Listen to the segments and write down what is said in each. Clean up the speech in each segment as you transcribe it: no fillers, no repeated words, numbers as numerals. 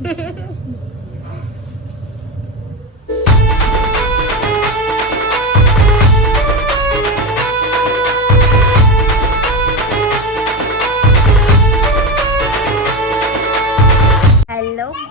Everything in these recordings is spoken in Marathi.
हॅलो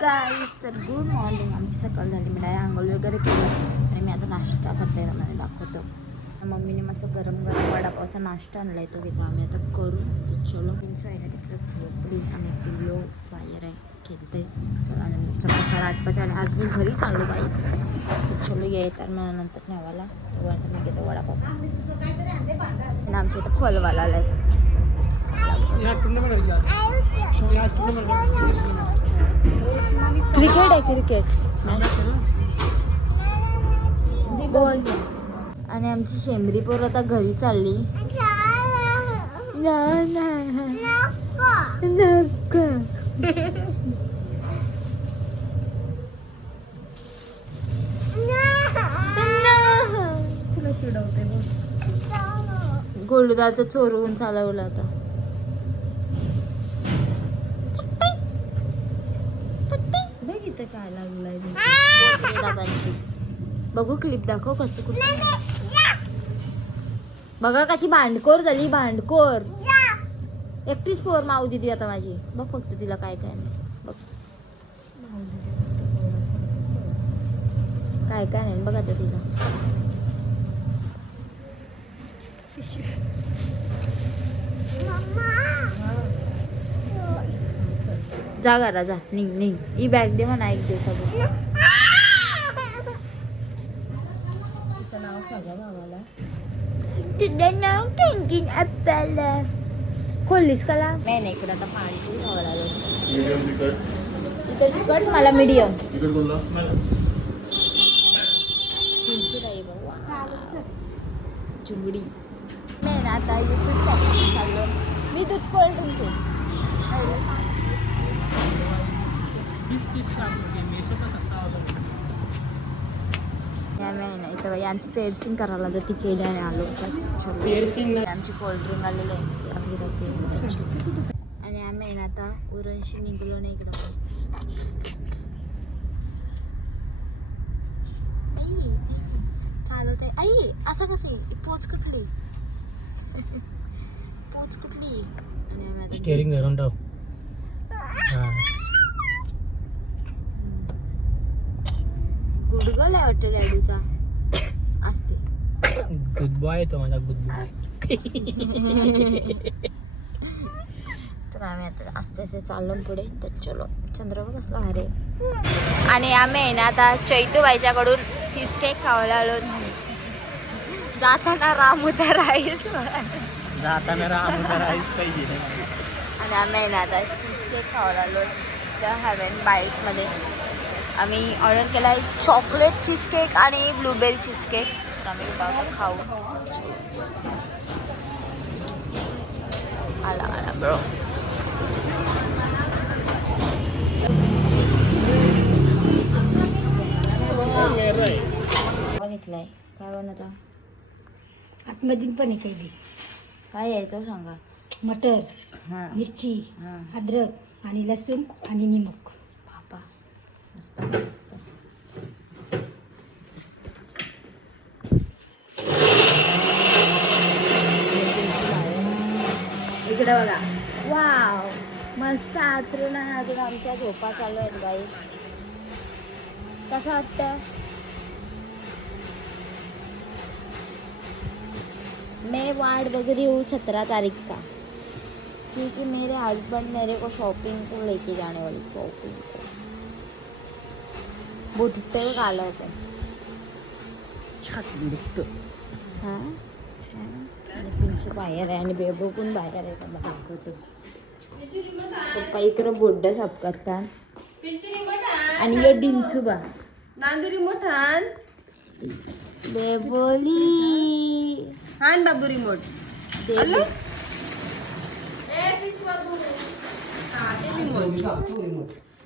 गाईज, तर गुड मॉर्निंग. आमची सकाळ झाली. मी डायरेक्ट आंघोळ वगैरे केलं आणि मी आता नाश्ता करते. मला दाखवतो. मम्मीने मस्त गरम गरम वडापावचा नाश्ता आणला आहे. तो वेगळा आम्ही आता करू. तर चलो. आहे ना तिकडे झोपडी आणि पिल्लो बाहेर आहे, खेळते. चला. आणि 7:30 वाजले. आज मी घरी चाललो बाईक. तर चलो ये तर मला नंतर न्यावाला. तेव्हा मी घेतो वडापाव. आणि आमच्या इथं फलवाला आला आहे. क्रिकेट आहे, क्रिकेट बोल. आणि आमची शेंबरी पोर आता घरी चालली. तुला चिडवते गोलगाचं चोरवून चालवलं आता. काय लागलाय दादांची. बघू क्लिप दाखव कसं कुठं. बघा कशी भांडखोर झाली, भांडखोर. एकटीच पोर माऊ दिदी आता माझी. बघ फक्त तिला काय काय नाही. बघ काय काय नाही बघ आता तिला. जा घरा जा, निघ निघ. ही बॅग दे म्हणा एक दिवसा. तिचं नाव सांगा भावाला. तुझं नाव टेंकिन आपल्याला खोललीस कला. नाही नाही, इकडे आता पाणीपुरी खावं लागेल. इथं तिकट, मला मीडियम. चुंगडी नाही ना. आता चाललो मी. दूध कोल्ड ड्रिंक इथं यांची पेरसिंग करायला जर ती केल्याने आलो तर आमची कोल्ड्रिंक आलेली आहे. आणि आम्ही ना आता उरणशी निघलो नाही. इकडं चालवत आहे. आई असं कसं आहे. पोच कुठली पोच कुठली. आणि आम्ही आता स्टीअरिंग धरून ठेव. गुडगल आहे वाटतं डॅडूचा. असते गुड बॉय तो माझा गुड बॉय. तर आम्ही आता आस्ते आस्ते चाललो पुढे. तर चलो. चंद्रबाबू कसला भारी. आणि आम्ही आहे ना आता चैतूबाईच्याकडून चीज केक खावायला आलो. जाताना रामूचा राईस. जाताना रामूचा राईस पाहिजे. आणि आम्ही आहे ना आता चीज केक खावायला आलो त्या हॅवन बाईटमध्ये. आम्ही ऑर्डर केला आहे चॉकलेट चीज केक आणि ब्लूबेरी चीज केक. तर आम्ही खाऊ. आला आला ब्रो. घेतलाय काय बनवता. आतमध्ये पण केली. काय आहे तो सांगा. मटर, हां, मिरची, हां, अद्रक आणि लसूण आणि निमक. बापा इकडे बघा. वाव मस्त आतरून अजून आमच्या झोपा चालू आहेत गाई. कसं वाटतं. मैं वार्ड वगैरह हूँ 17 तारीख का, क्योंकि मेरे हस्बैंड मेरे को शॉपिंग को लेके जाने वाली. शॉपिंग को बुट्टे आलं होतं. छाती दुखतं. हां आणि पिंकी बाहेर आहे आणि बेबो पण बाहेर आहे. दाखवतो पप्पा इकडं बोड्ड साफ करतात. आणि ये डिंचूबा नांदुरी मोठान बेबोली हान बाबू रिमोट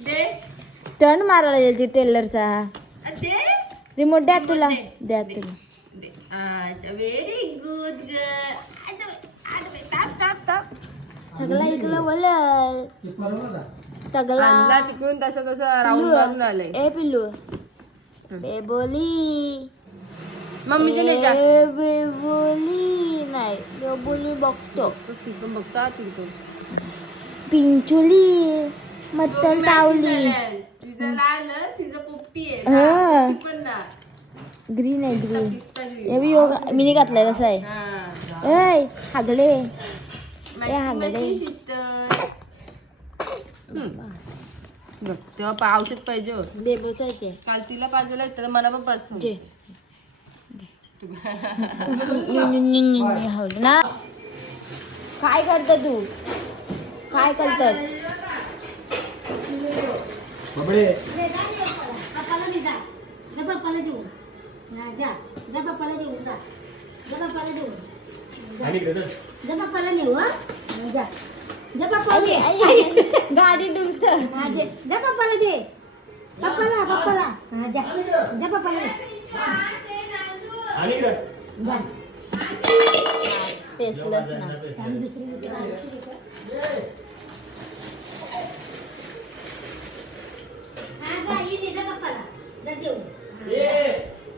दे. टर्न मारायला गेली टेलरचा. रिमोट द्या तुला. द्या तुला. Very good girl. सगळं ऐकलं बोल. सगळा आणला तिकडून तसं तसं राऊंड मारून आलंय. ए पिल्लू बेबोली मम्मीचे नाही जा. बेबोली नाही बेबोली बघतो ती पण बघता ती पण. पिंचुली मत्तल तावली तिचं लाल तिचं पोपटी आहे हा. ती पण ना ग्रीन आहे ग्रीन पिस्ता green. हे बी योगा मी घातलाय तसं आहे हा. ऐ हागले माझी हागले sister. बघ तेव्हा औषध पाहिजे हो. बेबोच आहे ते काल तिला पाजलं तर मला पण पाजतो. जे हावलं ना काय करत तू काय करतात पप्पाला दे जा. जा पप्पाला देऊन. हा, जा. जा पप्पाला देऊन जा. जा पप्पाला देऊन. जा पप्पाला नेऊ हा. जा. जा पप्पाला दे. गाडी डुलत हा, दे. जा पप्पाला दे. पप्पाला. हा, जा. जा पप्पाला दे. जा. पेसलंच ना आणि दुसरी देते. हा, जा. ही दे. जा पप्पाला. जा देऊन.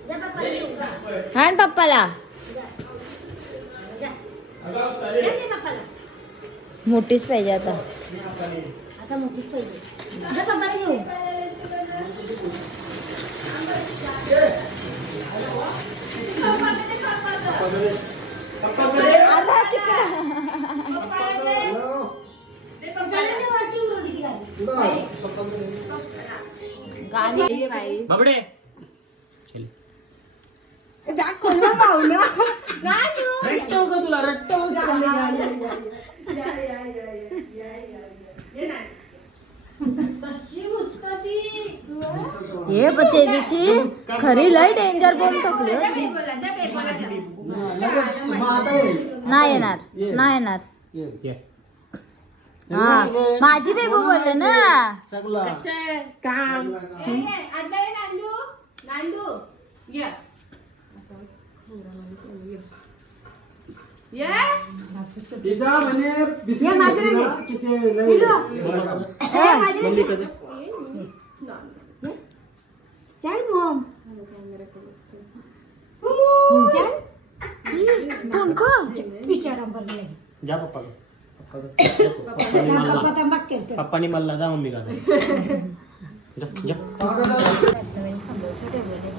जा पप्पाला देऊन. जा. हाण पप्पाला जा. दे पप्पाला. मोठीच पाहिजे आता आता मोठीच पाहिजे. जा पप्पाला घेऊ. बाबडे चल रट्टा होगा तुला रट्टा हे पण ते दिवशी खरी लय डेंजर बॉम्ब टाकली होती. नाही येणार हा माझी बेबू बोलले ना काम चल मॉम. बिचारा बनले. जा पप्पा पप्पा तंबाख केलते. पप्पानी मला जा मम्मी का जा नवीन समोसा ठेवलेले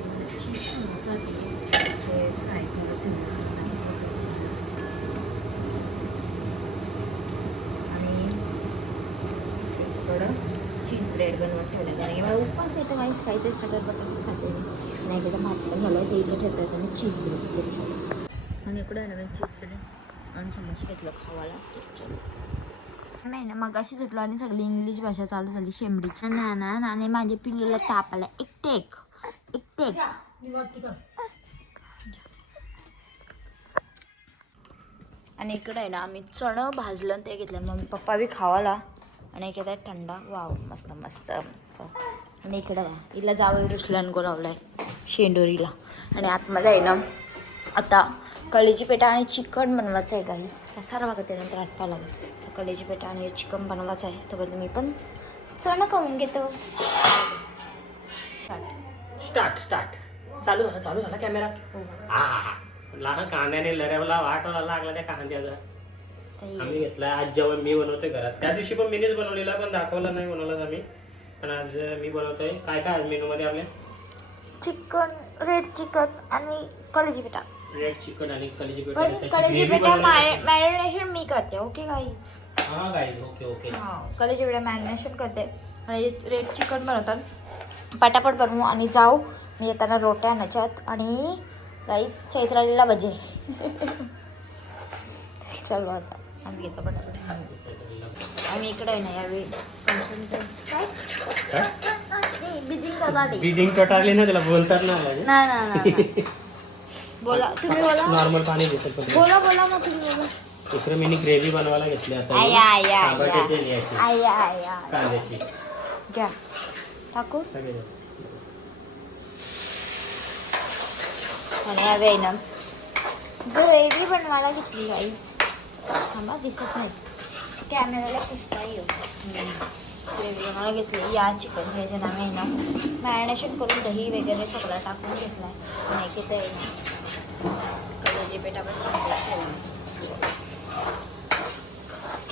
आणि थोडं चीज ब्रेड बनवून ठेवलं कारण की मला उपवास येतं माहीत काहीतरी सगळं बटरच खाते नाही एकदा भात पण झालं ते इथं ठेवतात आणि चीज ब्रेड आणि इकडं आहे ना मी चीज ब्रेड आणि समोसा घेतलं खावायला नाही ना मग अशी सुटलो आणि सगळी इंग्लिश भाषा चालू झाली शेंबडीची ना ना आणि माझ्या पिल्लूला ताप आला एकटेक आणि इकडे आहे ना आम्ही चणं भाजलं आणि ते घेतलं मग पप्पा बी खावाला आणि एक येतात थंडा वाव मस्त मस्त मस्त आणि इकडे हिला जावं रुसलन गोलावलाय शेंडोरीला आणि आतमध्ये आहे ना आता कलेजी पेटा आणि चिकन बनवायचं आहे गाईस कसा बघा त्यानंतर आटपा लागेल कलेजी पेटा आणि चिकन बनवायचं आहे तोपर्यंत मी पण चणं खाऊन घेतो स्टार्ट चालू झाला कॅमेरा लहान कांद्याने लऱ्याला वाटवला लागला त्या कांद्याचा आम्ही घेतला आज जेवण मी बनवतोय घरात त्या दिवशी पण मीनेच बनवलेला पण दाखवला नाही बनवला आम्ही पण आज मी बनवतोय काय काय मेनू मध्ये आपल्या चिकन रेड चिकन आणि कलेजी पेटा रेड चिकन आणि कलेजी पेटा पण कलेजी पेटा मॅरिनेशन मी करते ओके गाईज हा गाईज ओके हां कलेजी पेटा मॅरिनेशन करते आणि रेड चिकन बनवतात पटापट बनवू आणि जाऊ मी येताना रोट्या आणायच्यात आणि गाईज चैत्रालीला भजे चलो आता आम्ही घेतो पटापट आम्ही इकडे आहे ना यावेळी बिदिंग कटारली ना त्याला बोलतात ना नाही बोला तुम्ही बोला नॉर्मल पाणी घेतात बोला मग तुम्ही बोला दुसरं मी ग्रेव्ही बनवायला घेतली आता कांद्याची घ्या टाकू आणि यावे ना ग्रेव्ही बनवायला घेतली गाईच थांबा दिसत नाही कॅमेराला पुष्पा येऊ ग्रेव्ही बनवायला घेतली. या चिकन ह्याच्या नावे आहे ना मॅरिनेशन करून दही वगैरे सगळं टाकून घेतलं आहे. आणि की ते कलेजी पेट आपण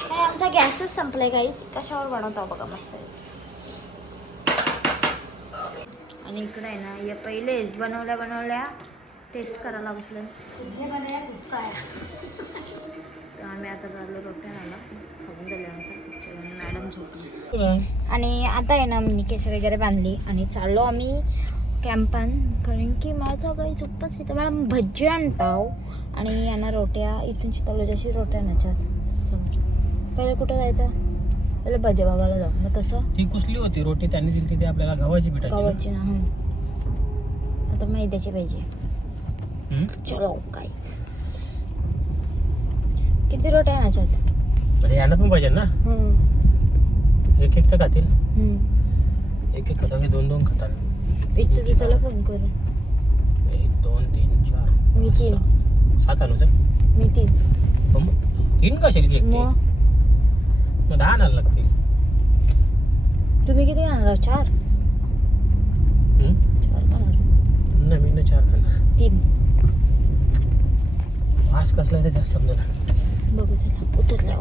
काय आमचा गॅसच संपलाय काहीच. कशावर बनवतो बघा मस्त आहे. आणि इकडे आहे ना या पहिलेच बनवल्या टेस्ट करायला बसलं. तर आम्ही आता झालो रोट्या आला खाऊन दिल्यानंतर मॅडम झोपली. आणि आता आहे ना मी केस वगैरे बांधली आणि चाललो आम्ही कॅम्पान. कारण की माझा काही चुकपच आहे तर मला भजी आणताव आणि यांना रोट्या इथून चितवल्याची रोट्या नाच्यात. पहिले कुठं जायचं? पहिले भजी बघायला जाऊ. मग तसं ती कुसली होती रोटी त्यांनी दिली तिथे आपल्याला गव्हाची पिठाची. गव्हाची ना. आता मैद्याची पाहिजे. चलो काहीच. किती रोट्या आणायच्यात? अरे यांना पण पाहिजे ना. एक एक तर खातील. एक एक खाता 2-2 खातात. विचारू चला फोन करू. 1 2 3 4 मी 3. 7 आणू सर. मी 3. 3 कशाला? मग मग 10 आणायला लागतील. तुम्ही किती आणणार? 4 खाणार. नाही मी 4 खाणार. 3 वास कसला आहे ते जास्त समजला. बघू चला उतरल्या.